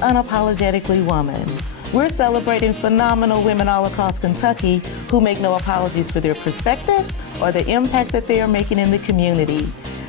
Unapologetically Woman. We're celebrating phenomenal women all across Kentucky who make no apologies for their perspectives or the impacts that they are making in the community.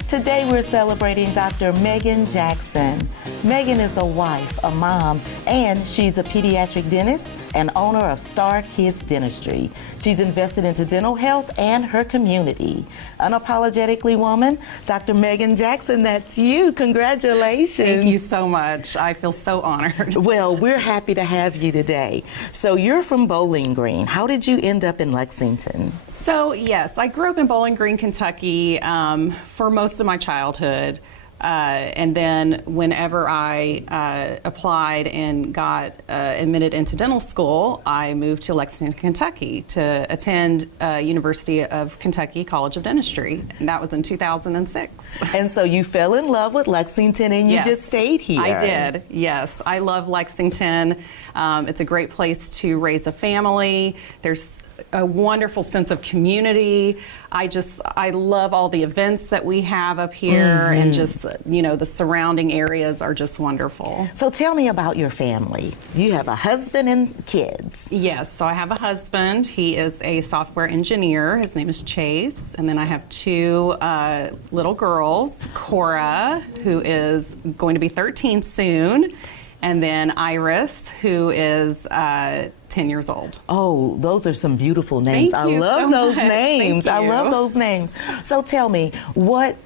Today we're celebrating Dr. Megan Jackson. Megan is a wife, a mom, and she's a pediatric dentist and owner of Star Kids Dentistry. She's invested into dental health and her community. Unapologetically Woman, Dr. Megan Jackson, that's you. Congratulations. Thank you so much. I feel so honored. Well, we're happy to have you today. So you're from Bowling Green. How did you end up in Lexington? So yes, I grew up in Bowling Green, Kentucky for most of my childhood. And then whenever I applied and got admitted into dental school, I moved to Lexington, Kentucky to attend University of Kentucky College of Dentistry. And that was in 2006. And so you fell in love with Lexington and you Yes, just stayed here. I did, yes. I love Lexington. It's a great place to raise a family. There's a wonderful sense of community. I love all the events that we have up here, and just, you know, the surrounding areas are just wonderful. So tell me about your family. You have a husband and kids. Yes, so I have a husband. He is a software engineer. His name is Chase. And then I have two little girls, Cora, who is going to be 13 soon, and then Iris, who is 10 years old. Oh, those are some beautiful names. Thank you I love so those much. names. Thank I you. love those names. So tell me, what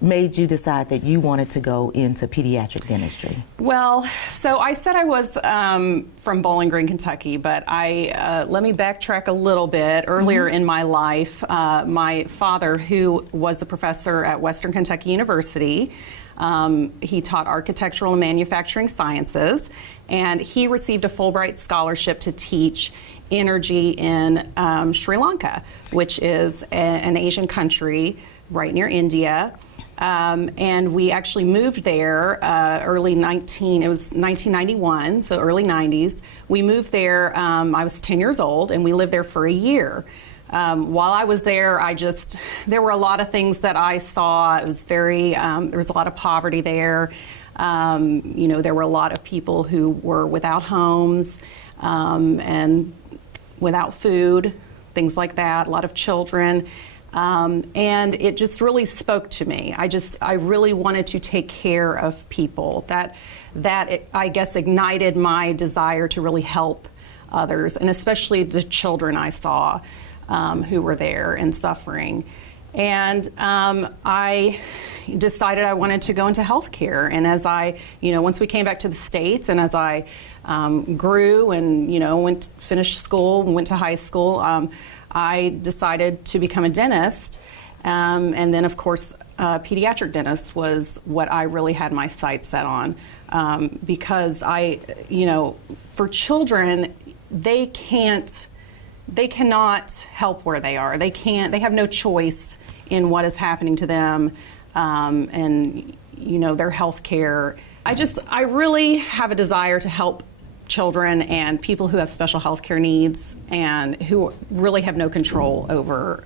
made you decide that you wanted to go into pediatric dentistry? Well, so I said I was from Bowling Green, Kentucky, but let me backtrack a little bit. Earlier in my life, my father, who was a professor at Western Kentucky University, he taught architectural and manufacturing sciences, and he received a Fulbright scholarship to teach energy in Sri Lanka, which is an Asian country right near India. And we actually moved there it was 1991, so early 90s. We moved there, I was 10 years old, and we lived there for a year. While I was there, there were a lot of things that I saw. It was there was a lot of poverty there. You know, there were a lot of people who were without homes and without food, things like that, a lot of children. And it just really spoke to me. I really wanted to take care of people. That I guess ignited my desire to really help others, and especially the children I saw who were there and suffering. And I decided I wanted to go into healthcare. And as once we came back to the States, and as I grew and, finished school, went to high school, I decided to become a dentist. And then, of course, pediatric dentist was what I really had my sights set on. Because for children, they cannot help where they are. They have no choice in what is happening to them, and their health care. I really have a desire to help children and people who have special health care needs and who really have no control over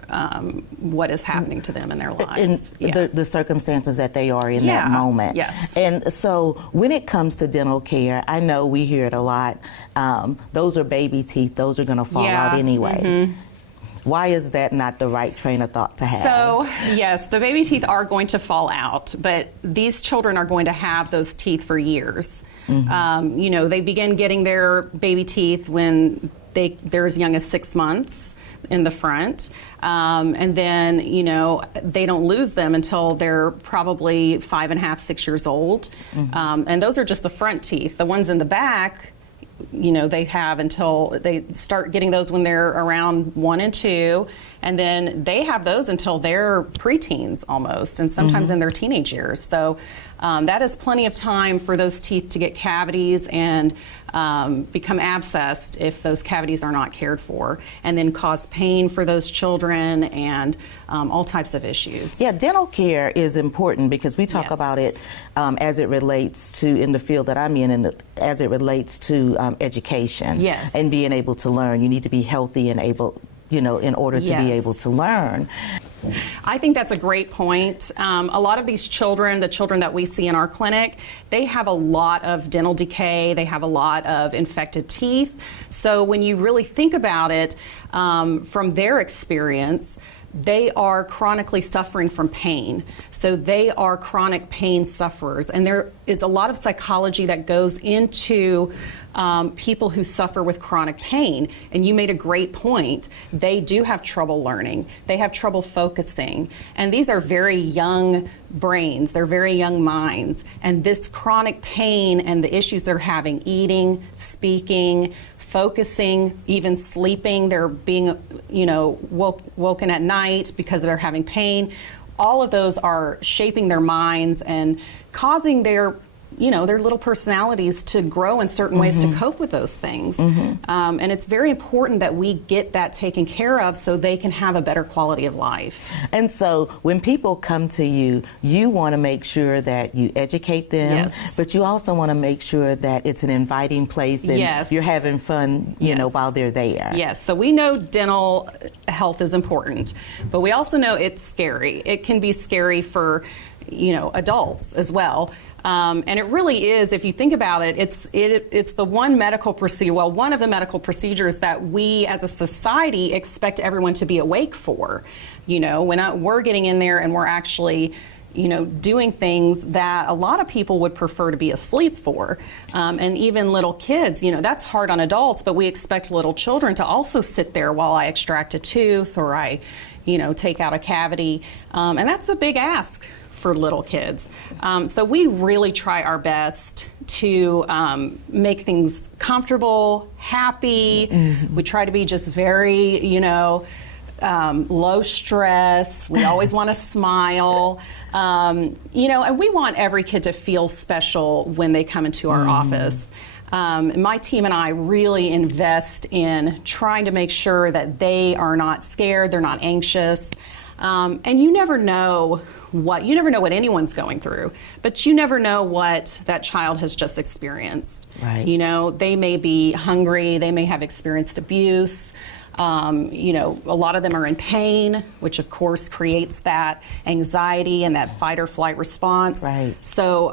what is happening to them in their lives. In the circumstances that they are in that moment. Yes. And so when it comes to dental care, I know we hear it a lot. Those are baby teeth. Those are going to fall out anyway. Why is that not the right train of thought to have? So, yes, the baby teeth are going to fall out, but these children are going to have those teeth for years. They begin getting their baby teeth when they're as young as 6 months in the front. And then, they don't lose them until they're probably 5.5, 6 years old. And those are just the front teeth. The ones in the back, they have until they start getting those when they're around 1 and 2, and then they have those until they're preteens almost, and sometimes in their teenage years. So that is plenty of time for those teeth to get cavities and become abscessed if those cavities are not cared for, and then cause pain for those children and all types of issues. Yeah, dental care is important because we talk about it as it relates to, in the field that I'm in, and as it relates to education and being able to learn. You need to be healthy and able, in order to be able to learn. I think that's a great point. A lot of these children, the children that we see in our clinic, they have a lot of dental decay, they have a lot of infected teeth. So when you really think about it, from their experience, they are chronically suffering from pain. So they are chronic pain sufferers. And there is a lot of psychology that goes into people who suffer with chronic pain. And you made a great point. They do have trouble learning. They have trouble focusing. And these are very young brains. They're very young minds. And this chronic pain and the issues they're having, eating, speaking, focusing, even sleeping, they're being, woken at night because they're having pain. All of those are shaping their minds and causing their little personalities to grow in certain ways to cope with those things. And it's very important that we get that taken care of so they can have a better quality of life. And so when people come to you, you want to make sure that you educate them, but you also want to make sure that it's an inviting place and you're having fun, you know, while they're there. Yes, so we know dental health is important, but we also know it's scary. It can be scary for, adults as well. And it really is, if you think about it, it's the one medical procedure, one of the medical procedures that we as a society expect everyone to be awake for. When we're getting in there and we're actually, doing things that a lot of people would prefer to be asleep for. And even little kids, that's hard on adults, but we expect little children to also sit there while I extract a tooth or I, take out a cavity. And that's a big ask for little kids. So we really try our best to make things comfortable, happy. We try to be just very, low stress. We always want to smile. And we want every kid to feel special when they come into our office. My team and I really invest in trying to make sure that they are not scared, they're not anxious. And you never know what anyone's going through, but you never know what that child has just experienced. Right. They may be hungry, they may have experienced abuse. A lot of them are in pain, which of course creates that anxiety and that fight or flight response. Right. So,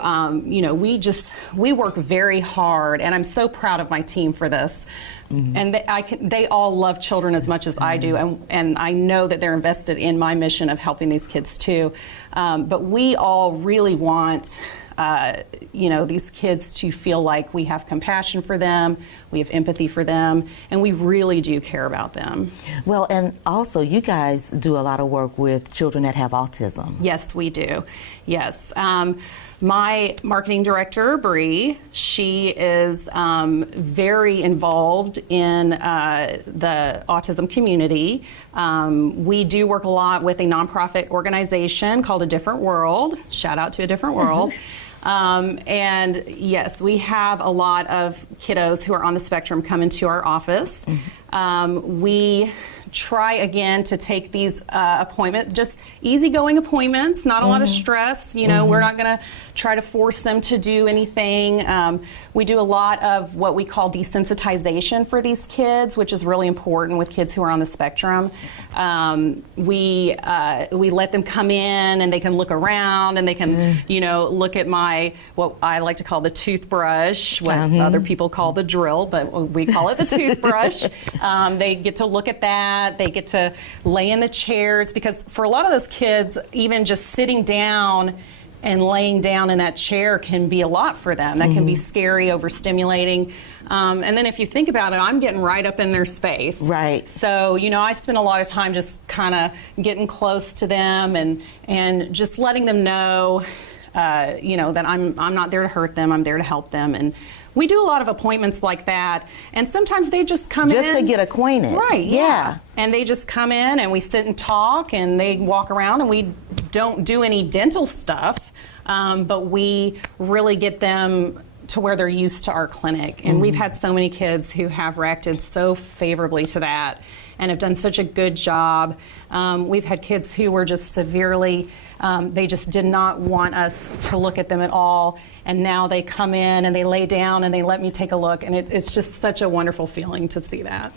we work very hard, and I'm so proud of my team for this. And they all love children as much as I do, and I know that they're invested in my mission of helping these kids too. But we all really want these kids to feel like we have compassion for them, we have empathy for them, and we really do care about them. Well, and also you guys do a lot of work with children that have autism. Yes, we do. Yes. My marketing director, Bree, she is very involved in the autism community. We do work a lot with a nonprofit organization called A Different World. Shout out to A Different World. And yes, we have a lot of kiddos who are on the spectrum come into our office. We try again to take these appointments, just easygoing appointments, not a lot of stress. We're not going to try to force them to do anything. We do a lot of what we call desensitization for these kids, which is really important with kids who are on the spectrum. We let them come in and they can look around and they can, look at what I like to call the toothbrush, what other people call the drill, but we call it the toothbrush. They get to look at that. They get to lay in the chairs, because for a lot of those kids, even just sitting down and laying down in that chair can be a lot for them. That can be scary, overstimulating. And then if you think about it, I'm getting right up in their space. Right. So, I spend a lot of time just kind of getting close to them and just letting them know, that I'm not there to hurt them. I'm there to help them. And we do a lot of appointments like that, and sometimes they just come in. Just to get acquainted. Right, yeah. And they just come in and we sit and talk and they walk around, and we don't do any dental stuff, but we really get them to where they're used to our clinic. And we've had so many kids who have reacted so favorably to that and have done such a good job. We've had kids who were just severely, they just did not want us to look at them at all. And now they come in and they lay down and they let me take a look. And it's just such a wonderful feeling to see that.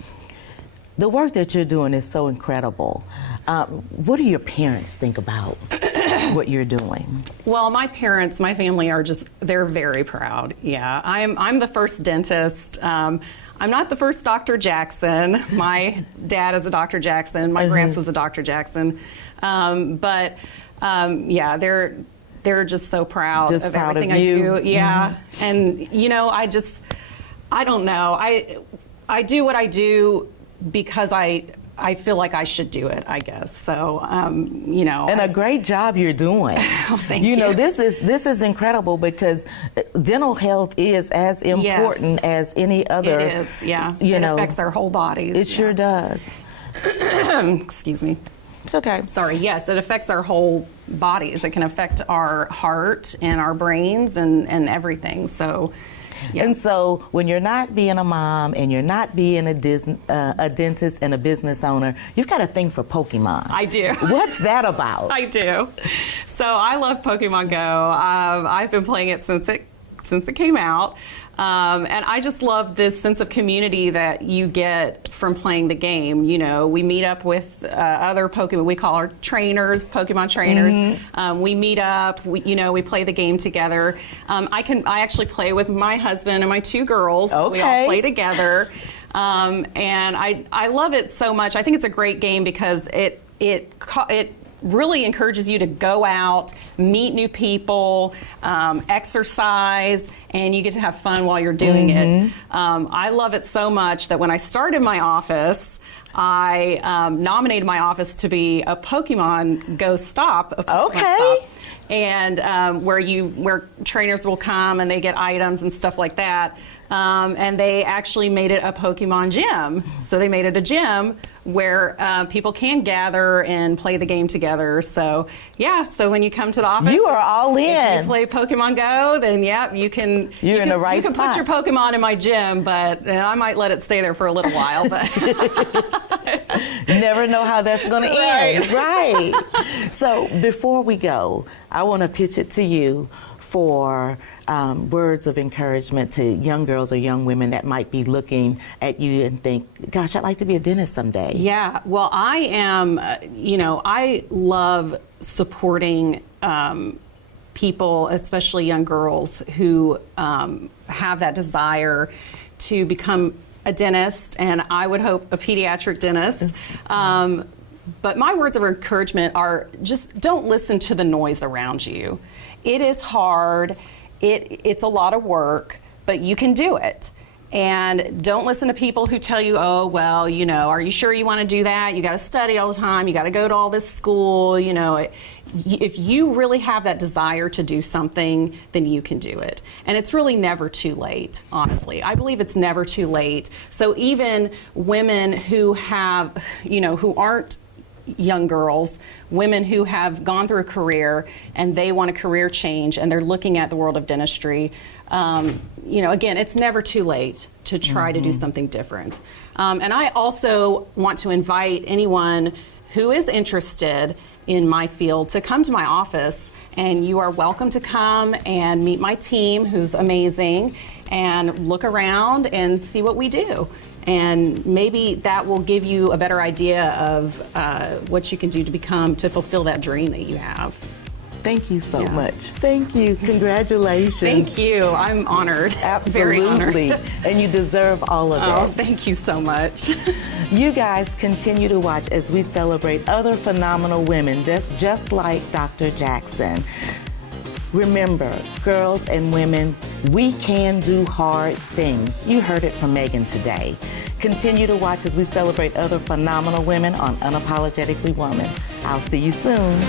The work that you're doing is so incredible. What do your parents think about what you're doing? Well, my family are they're very proud. Yeah, I'm the first dentist. I'm not the first Dr. Jackson. My dad is a Dr. Jackson. My grandpa's a Dr. Jackson. But yeah, they're just so proud of everything I do. Yeah, and I don't know. I do what I do because I feel like I should do it, I guess. So, And a great job you're doing. Oh, thank you. This is incredible because dental health is as important as any other. It is, yeah. It affects our whole bodies. It sure does. Excuse me. It's okay. Sorry, yes, it affects our whole bodies. It can affect our heart and our brains and everything. So, yeah. And so when you're not being a mom and you're not being a dentist and a business owner, you've got a thing for Pokemon. I do. What's that about? I do. So I love Pokemon Go. I've been playing it since it came out. And I just love this sense of community that you get from playing the game. We meet up with other Pokemon. We call our trainers Pokemon trainers. We meet up. We play the game together. I actually play with my husband and my two girls. Okay. We all play together. And I love it so much. I think it's a great game because it really encourages you to go out, meet new people, exercise, and you get to have fun while you're doing it. I love it so much that when I started my office, I nominated my office to be a Pokemon Go stop. Okay. And where trainers will come and they get items and stuff like that. And they actually made it a Pokemon gym. So they made it a gym where people can gather and play the game together. So yeah, so when you come to the office, you are all in. If you play Pokemon Go, then yeah, you can. You're in the right spot. You can put your Pokemon in my gym, but I might let it stay there for a little while. But you never know how that's going to end. Right. So before we go, I want to pitch it to you for words of encouragement to young girls or young women that might be looking at you and think, gosh, I'd like to be a dentist someday. Yeah, well, I am, I love supporting people, especially young girls, who have that desire to become a dentist, and I would hope a pediatric dentist. But my words of encouragement are just don't listen to the noise around you. It is hard. It's a lot of work, but you can do it. And don't listen to people who tell you, oh, well, are you sure you want to do that? You got to study all the time. You got to go to all this school. If you really have that desire to do something, then you can do it. And it's really never too late, honestly. I believe it's never too late. So even women who have, who aren't young girls, women who have gone through a career and they want a career change and they're looking at the world of dentistry, again, it's never too late to try to do something different. And I also want to invite anyone who is interested in my field to come to my office, and you are welcome to come and meet my team, who's amazing, and look around and see what we do. And maybe that will give you a better idea of what you can do to fulfill that dream that you have. Thank you so much. Thank you. Congratulations. Thank you. I'm honored. Absolutely. Very honored. And you deserve all of it. Oh, thank you so much. You guys continue to watch as we celebrate other phenomenal women just like Dr. Jackson. Remember, girls and women, we can do hard things. You heard it from Megan today. Continue to watch as we celebrate other phenomenal women on Unapologetically Woman. I'll see you soon.